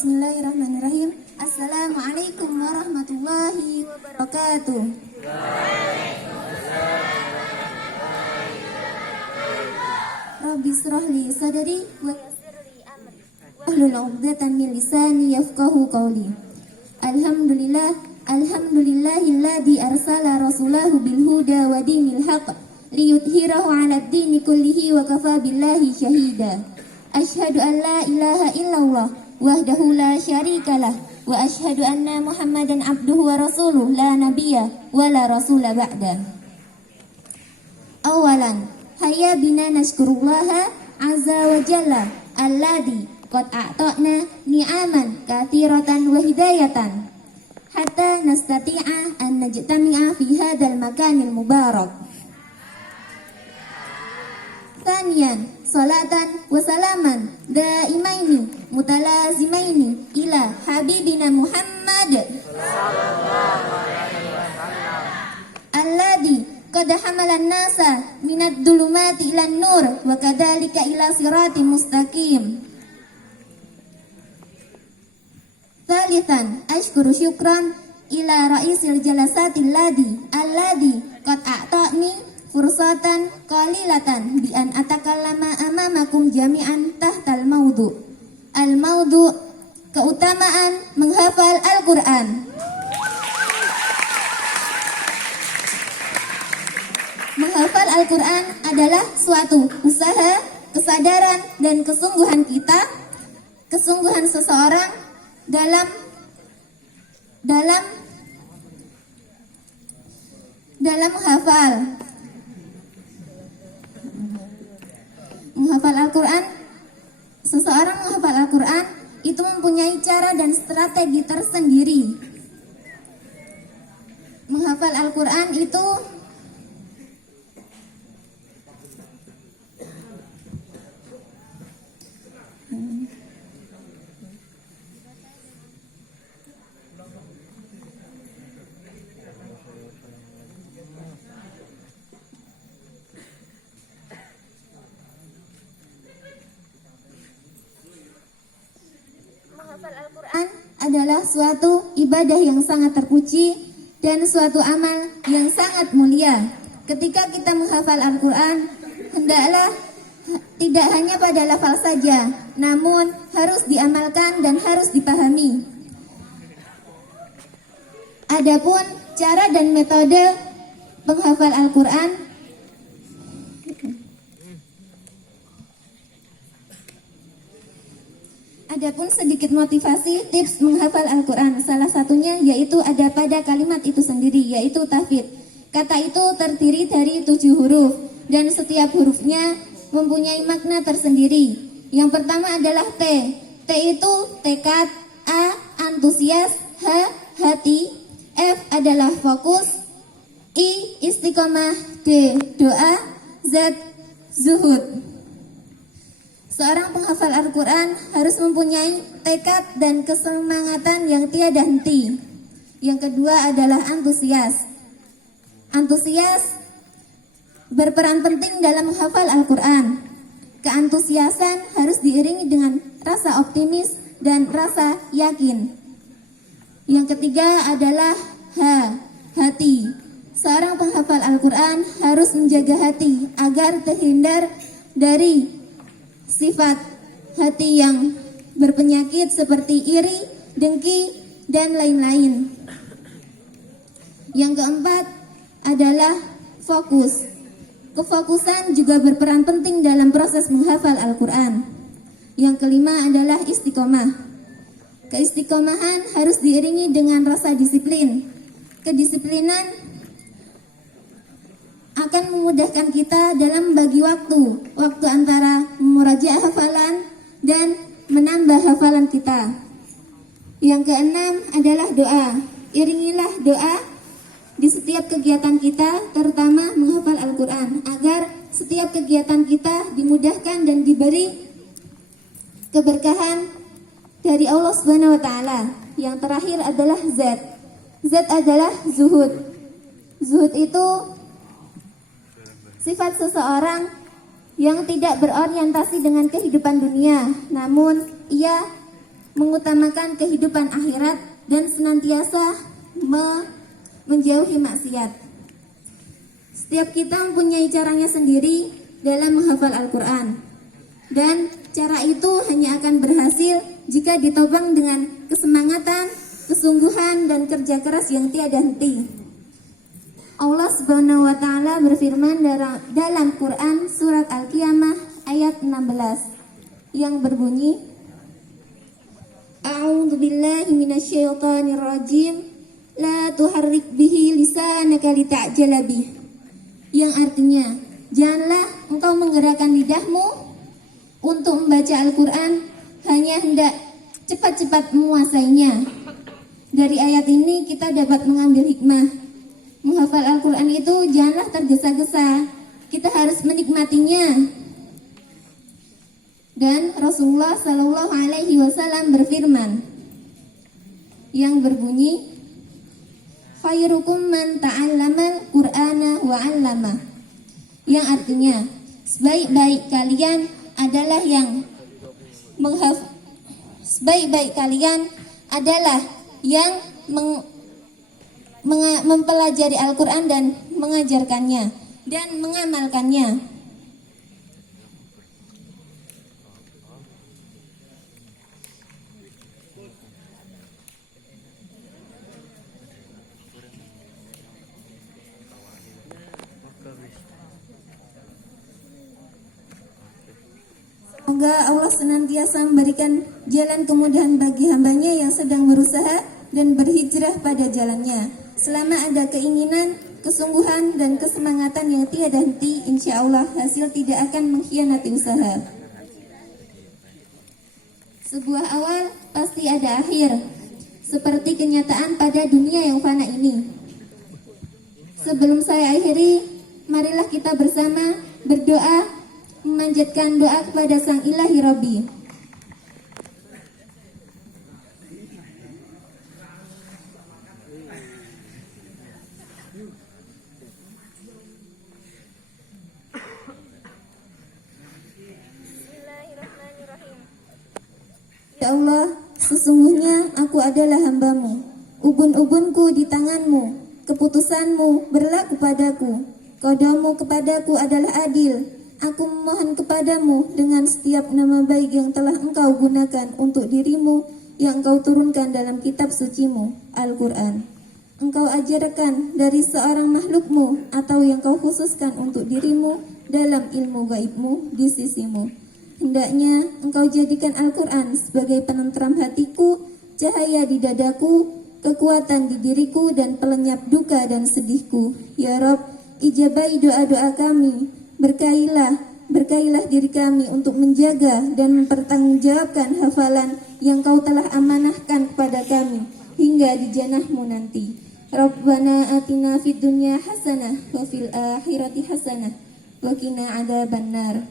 Bismillahirrahmanirrahim. Assalamualaikum warahmatullahi wabarakatuh. Rabbi shrah li sadri wa yassir li amri wahlul 'uqdatam min lisani yafqahu qawli. Alhamdulillahilladzi arsala rasulahu bil huda wa dinil haqq liyudhhirahu 'alad dini kullihi wa kafa billahi syahida. Asyhadu an la ilaha illallah wahdahu la syarikalah wa asyhadu anna Muhammadan abduhu wa rasuluh la nabiyya wa la rasula ba'da. Awalan, hayya bina nashkurullaha azza wa jalla alladzi qad a'ta'na ni'aman katsiratan wa hidayatan hatta nastati'a an najtami'a fi hadzal makanil mubarak. Thaniyan, salatan wa salaman daimaini mutalazimaini ila habibina Muhammad sallallahu alaihi wasallam alladzi qad hamalan nasa minad dhulumati ilan nur wa kadzalika ila siratim mustaqim. Thalithan, ashkuru syukran ila raisil jalasatil alladzi qad a'ta'ni fursatan qalilatan bi an atakallama amamakum jami'an tahtal maudu. Al-maudu, keutamaan menghafal Al-Qur'an. Menghafal Al-Qur'an adalah suatu usaha, kesadaran dan kesungguhan kita, kesungguhan seseorang dalam menghafal Al-Quran. Seseorang menghafal Al-Quran itu mempunyai cara dan strategi tersendiri. Menghafal Al-Quran itu menghafal Al-Quran adalah suatu ibadah yang sangat terpuji dan suatu amal yang sangat mulia. Ketika kita menghafal Al-Quran, hendaklah tidak hanya pada lafal saja, namun harus diamalkan dan harus dipahami. Adapun cara dan metode menghafal Al-Quran, adapun sedikit motivasi tips menghafal Al-Quran. Salah satunya yaitu ada pada kalimat itu sendiri, yaitu tahfidz. Kata itu terdiri dari 7 huruf dan setiap hurufnya mempunyai makna tersendiri. Yang pertama adalah T. T itu tekad, A antusias, H hati, F adalah fokus, I istiqomah, D doa, Z zuhud. Seorang penghafal Al-Quran harus mempunyai tekad dan kesemangatan yang tiada henti. Yang kedua adalah antusias. Antusias berperan penting dalam menghafal Al-Quran. Keantusiasan harus diiringi dengan rasa optimis dan rasa yakin. Yang ketiga adalah H, hati. Seorang penghafal Al-Quran harus menjaga hati agar terhindar dari sifat hati yang berpenyakit seperti iri, dengki, dan lain-lain. Yang keempat adalah fokus. Kefokusan juga berperan penting dalam proses menghafal Al-Quran. Yang kelima adalah istiqomah. Keistiqomahan harus diiringi dengan rasa disiplin. Kedisiplinan akan memudahkan kita dalam membagi waktu antara memurajaah hafalan dan menambah hafalan kita. Yang keenam adalah doa. Iringilah doa di setiap kegiatan kita, terutama menghafal Al-Quran, agar setiap kegiatan kita dimudahkan dan diberi keberkahan dari Allah Subhanahu wa taala. Yang terakhir adalah Z. Z adalah zuhud. Zuhud itu sifat seseorang yang tidak berorientasi dengan kehidupan dunia, namun ia mengutamakan kehidupan akhirat, dan senantiasa menjauhi maksiat. Setiap kita mempunyai caranya sendiri dalam menghafal Al-Quran, dan cara itu hanya akan berhasil jika ditopang dengan kesemangatan, kesungguhan, dan kerja keras yang tiada henti. Allah Subhanahu wa Ta'ala berfirman dalam Quran surat Al-Qiyamah ayat 16 yang berbunyi, A'udzu billahi minasyaitonir rajim, la tuharrik bihi lisanaka lita'jala bih. Yang artinya, janganlah engkau menggerakkan lidahmu untuk membaca Al-Quran hanya hendak cepat-cepat menguasainya. Dari ayat ini kita dapat mengambil hikmah. Menghafal Al-Quran itu janganlah tergesa-gesa, kita harus menikmatinya. Dan Rasulullah Shallallahu Alaihi Wasallam berfirman yang berbunyi, khairukum man ta'allamal Qur'ana wa 'allama. Yang artinya, sebaik-baik kalian adalah yang mempelajari Al-Quran dan mengajarkannya dan mengamalkannya. Semoga Allah senantiasa memberikan jalan kemudahan bagi hambanya yang sedang berusaha dan berhijrah pada jalannya. Selama ada keinginan, kesungguhan, dan kesemangatan yang tiada henti, insya Allah hasil tidak akan mengkhianati usaha. Sebuah awal pasti ada akhir, seperti kenyataan pada dunia yang fana ini. Sebelum saya akhiri, marilah kita bersama berdoa, memanjatkan doa kepada Sang Ilahi Rabbi. Ya Allah, sesungguhnya aku adalah hambamu, ubun-ubunku di tanganmu, keputusanmu berlaku padaku, qadamu kepadaku adalah adil. Aku memohon kepadamu dengan setiap nama baik yang telah engkau gunakan untuk dirimu, yang engkau turunkan dalam kitab sucimu, Al-Quran. Engkau ajarkan dari seorang makhlukmu atau yang kau khususkan untuk dirimu dalam ilmu gaibmu di sisimu. Hendaknya engkau jadikan Al-Quran sebagai penentram hatiku, cahaya di dadaku, kekuatan di diriku, dan pelenyap duka dan sedihku. Ya Rabb, ijabahi doa-doa kami. Berkailah diri kami untuk menjaga dan mempertanggungjawabkan hafalan yang kau telah amanahkan kepada kami hingga di janahmu nanti. Rabbana atina fid dunya hasanah wa fil akhirati hasanah wa qina adzabannar.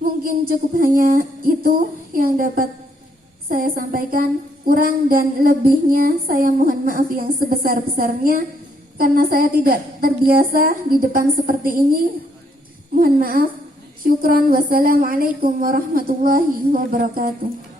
Mungkin cukup hanya itu yang dapat saya sampaikan. Kurang dan lebihnya saya mohon maaf yang sebesar-besarnya karena saya tidak terbiasa di depan seperti ini. Mohon maaf. Syukran. Wassalamualaikum warahmatullahi wabarakatuh.